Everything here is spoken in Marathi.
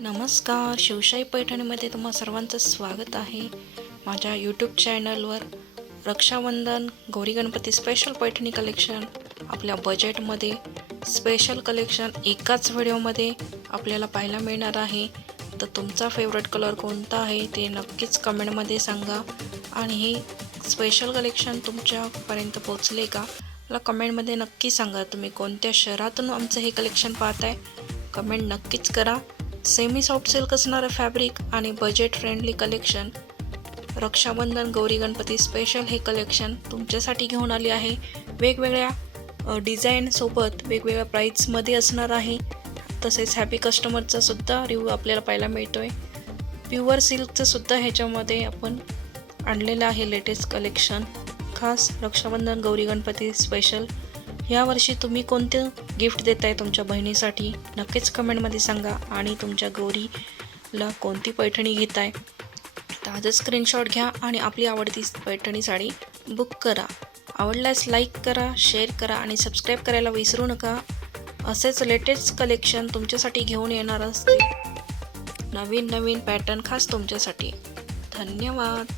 नमस्कार, शिवशाही पैठणीमध्ये तुम्हा सर्वांचं स्वागत आहे. माझ्या यूट्यूब चॅनलवर रक्षाबंधन गौरी गणपती स्पेशल पैठणी कलेक्शन आपल्या बजेटमध्ये स्पेशल कलेक्शन एकाच व्हिडिओमध्ये आपल्याला पाहायला मिळणार आहे. तर तुमचा फेवरेट कलर कोणता आहे ते नक्कीच कमेंटमध्ये सांगा. आणि हे स्पेशल कलेक्शन तुमच्यापर्यंत पोहोचले का मला कमेंटमध्ये नक्की सांगा. तुम्ही कोणत्या शहरातून आमचं हे कलेक्शन पाहताय कमेंट नक्कीच करा. सेमी सॉफ्ट सिल्क असणारं फॅब्रिक आणि budget friendly collection Rakshabandhan Gauri Ganpati special हे कलेक्शन तुमच्यासाठी घेऊन आले आहे. वेगवेगळ्या डिझाईनसोबत वेगवेगळ्या प्राईजमध्ये असणार आहे. तसेच हॅपी कस्टमरचा सुद्धा रिव्ह्यू आपल्याला पाहायला मिळतो आहे. प्युअर सिल्कचं सुद्धा ह्याच्यामध्ये आपण आणलेलं आहे लेटेस्ट कलेक्शन खास रक्षाबंधन गौरी गणपती स्पेशल. यावर्षी तुम्ही कोणतं गिफ्ट देताय तुमच्या बहिणीसाठी नक्कीच कमेंटमध्ये सांगा. आणि तुमच्या गौरीला कोणती पैठणी घेताय तर आजच स्क्रीनशॉट घ्या आणि आपली आवडती पैठणी साडी बुक करा. आवडल्यास लाईक करा, शेअर करा आणि सबस्क्राईब करायला विसरू नका. असेच लेटेस्ट कलेक्शन तुमच्यासाठी घेऊन येणार असते. नवीन पॅटर्न खास तुमच्यासाठी. धन्यवाद.